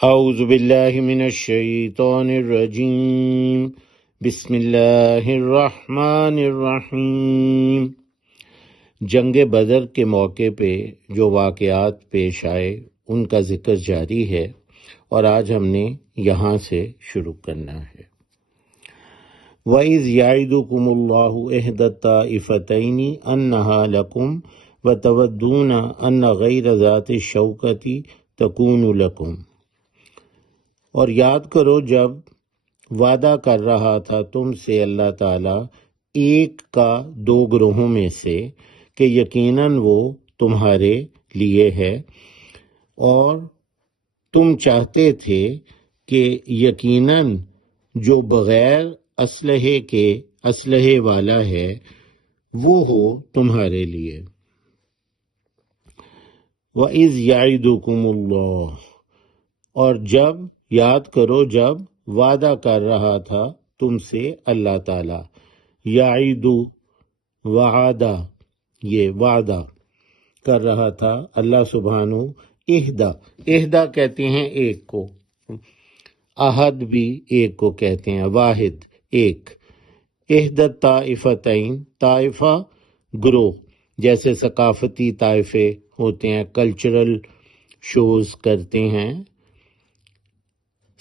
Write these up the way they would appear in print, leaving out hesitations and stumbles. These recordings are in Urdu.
اعوذ باللہ من الشیطان الرجیم، بسم اللہ الرحمن الرحیم۔ جنگ بدر کے موقع پہ جو واقعات پیش آئے ان کا ذکر جاری ہے، اور آج ہم نے یہاں سے شروع کرنا ہے۔ وَإِذْ يَعِدُكُمُ اللَّهُ إِحْدَى الطَّائِفَتَيْنِ أَنَّهَا لَكُمْ وَتَوَدُّونَ أَنَّ غَيْرَ ذَاتِ الشَّوْكَةِ تَكُونُ لَكُمْ۔ اور یاد کرو جب وعدہ کر رہا تھا تم سے اللہ تعالیٰ ایک کا دو گروہوں میں سے کہ یقیناً وہ تمہارے لیے ہے، اور تم چاہتے تھے کہ یقیناً جو بغیر اسلحے کے اسلحے والا ہے وہ ہو تمہارے لیے۔ وَإِذْ يَعِدُكُمُ اللَّهُ، اور جب یاد کرو جب وعدہ کر رہا تھا تم سے اللہ تعالیٰ، یعیدو وعدہ، یہ وعدہ کر رہا تھا اللہ سبحانہ، اہدا کہتے ہیں ایک کو، احد بھی ایک کو کہتے ہیں، واحد ایک۔ احدت طائفتین، طائفہ گروہ، جیسے ثقافتی طائفے ہوتے ہیں، کلچرل شوز کرتے ہیں،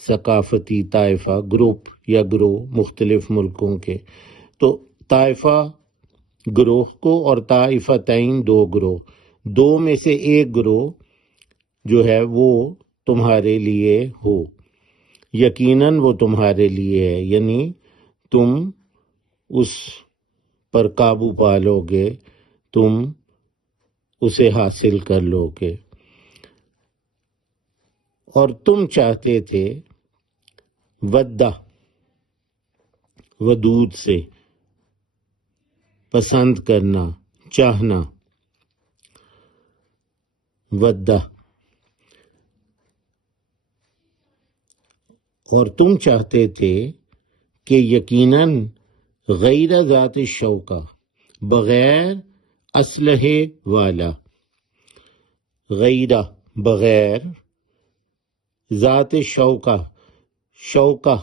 ثقافتی طائفہ گروپ یا گروہ مختلف ملکوں کے، تو طائفہ گروہ کو، اور طائفتین دو گروہ، دو میں سے ایک گروہ جو ہے وہ تمہارے لیے ہو، یقیناً وہ تمہارے لیے ہے، یعنی تم اس پر قابو پا لو گے، تم اسے حاصل کر لو گے۔ اور تم چاہتے تھے، ودہ ودود سے پسند کرنا، چاہنا، ودہ، اور تم چاہتے تھے کہ یقیناً غیر ذات الشوکہ، بغیر اسلحے والا، غیرہ بغیر، ذات شوکہ، شوکہ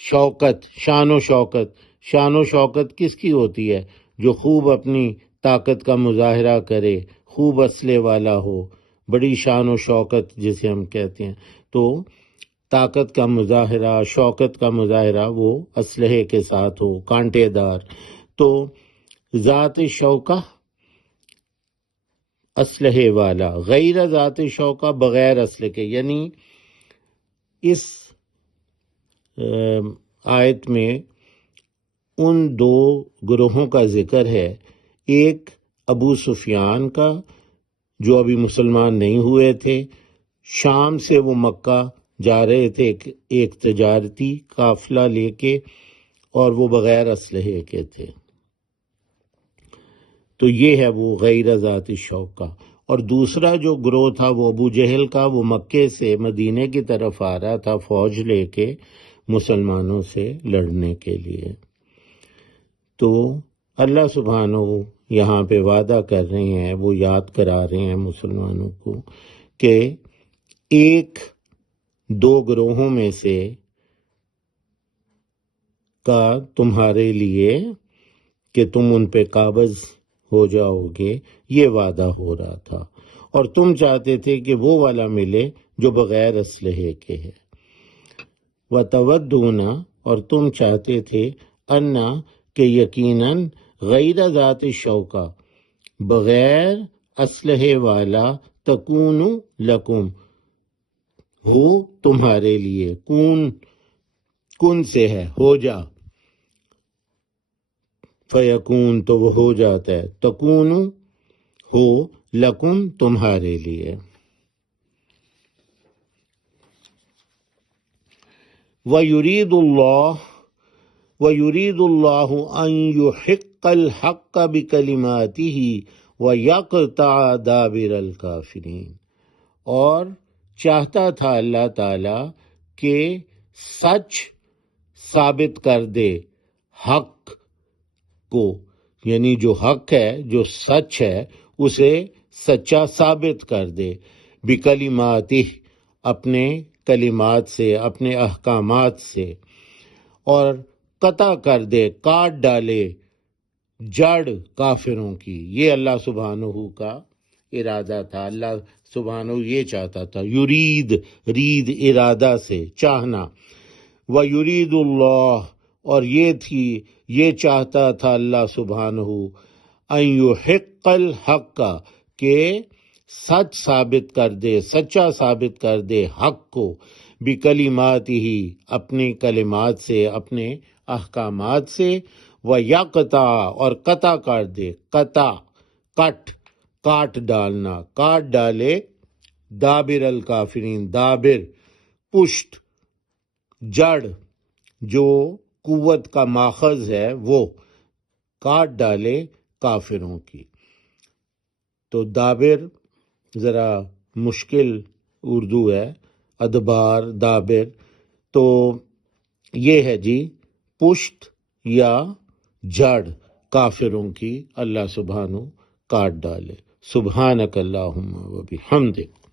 شوکت، شان و شوکت، شان و شوکت کس کی ہوتی ہے؟ جو خوب اپنی طاقت کا مظاہرہ کرے، خوب اسلحے والا ہو، بڑی شان و شوکت جسے ہم کہتے ہیں۔ تو طاقت کا مظاہرہ، شوکت کا مظاہرہ وہ اسلحے کے ساتھ ہو، کانٹے دار۔ تو ذات شوکہ اسلحے والا، غیر ذات شوکہ بغیر اسلحے کے، یعنی اس آیت میں ان دو گروہوں کا ذکر ہے، ایک ابو سفیان کا جو ابھی مسلمان نہیں ہوئے تھے، شام سے وہ مکہ جا رہے تھے ایک تجارتی قافلہ لے کے، اور وہ بغیر اسلحے کے تھے، تو یہ ہے وہ غیر ذات شوکہ۔ اور دوسرا جو گروہ تھا وہ ابو جہل کا، وہ مکے سے مدینے کی طرف آ رہا تھا فوج لے کے مسلمانوں سے لڑنے کے لیے۔ تو اللہ سبحانہ یہاں پہ وعدہ کر رہے ہیں، وہ یاد کرا رہے ہیں مسلمانوں کو کہ ایک دو گروہوں میں سے کا تمہارے لیے کہ تم ان پہ قابض ہو جاؤ گے، یہ وعدہ ہو رہا تھا، اور تم چاہتے تھے کہ وہ والا ملے جو بغیر اسلحے کے ہے۔ وَتَوَدُّونَ، اور تم چاہتے تھے، اَنَّا، کہ یقیناً غیر ذات شوکہ، بغیر اسلحے والا، تکون لکم، ہو تمہارے لیے، کن سے ہے ہو جا، فیکون تو وہ ہو جاتا ہے، تکون ہو، لکم تمہارے لیے۔ وَيُرِيدُ اللَّهُ أَن يُحِقَّ الْحَقَّ بِكَلِمَاتِهِ وَيَقْطَعَ دَابِرَ الْكَافِرِينَ، اور چاہتا تھا اللہ تعالیٰ کہ سچ ثابت کر دے، حق کو، یعنی جو حق ہے، جو سچ ہے، اسے سچا ثابت کر دے، بکلماتہ، اپنے کلمات سے، اپنے احکامات سے، اور قطع کر دے، کاٹ ڈالے جڑ کافروں کی۔ یہ اللہ سبحانہ کا ارادہ تھا، اللہ سبحانہ یہ چاہتا تھا، یرید، رید ارادہ سے چاہنا، وَيُرِيدُ اللَّهُ، اور یہ چاہتا تھا اللہ سبحانہ أَن يُحِقَّ الْحَقَّ، کہ سچ ثابت کر دے، سچا ثابت کر دے حق کو، بِكَلِمَاتِهِ، اپنے کلمات سے، اپنے احکامات سے، وَيَقْطَعَ، اور قطع کر دے، قطع، کاٹ ڈالنا، کاٹ ڈالے، دابر الکافرین، دابر پشت، جڑ جو قوت کا ماخذ ہے وہ کاٹ ڈالے کافروں کی۔ تو دابر ذرا مشکل اردو ہے، ادبار، دابر، تو یہ ہے جی پشت یا جڑ کافروں کی اللہ سبحانہ کاٹ ڈالے۔ سبحانک اللہم و بحمدک۔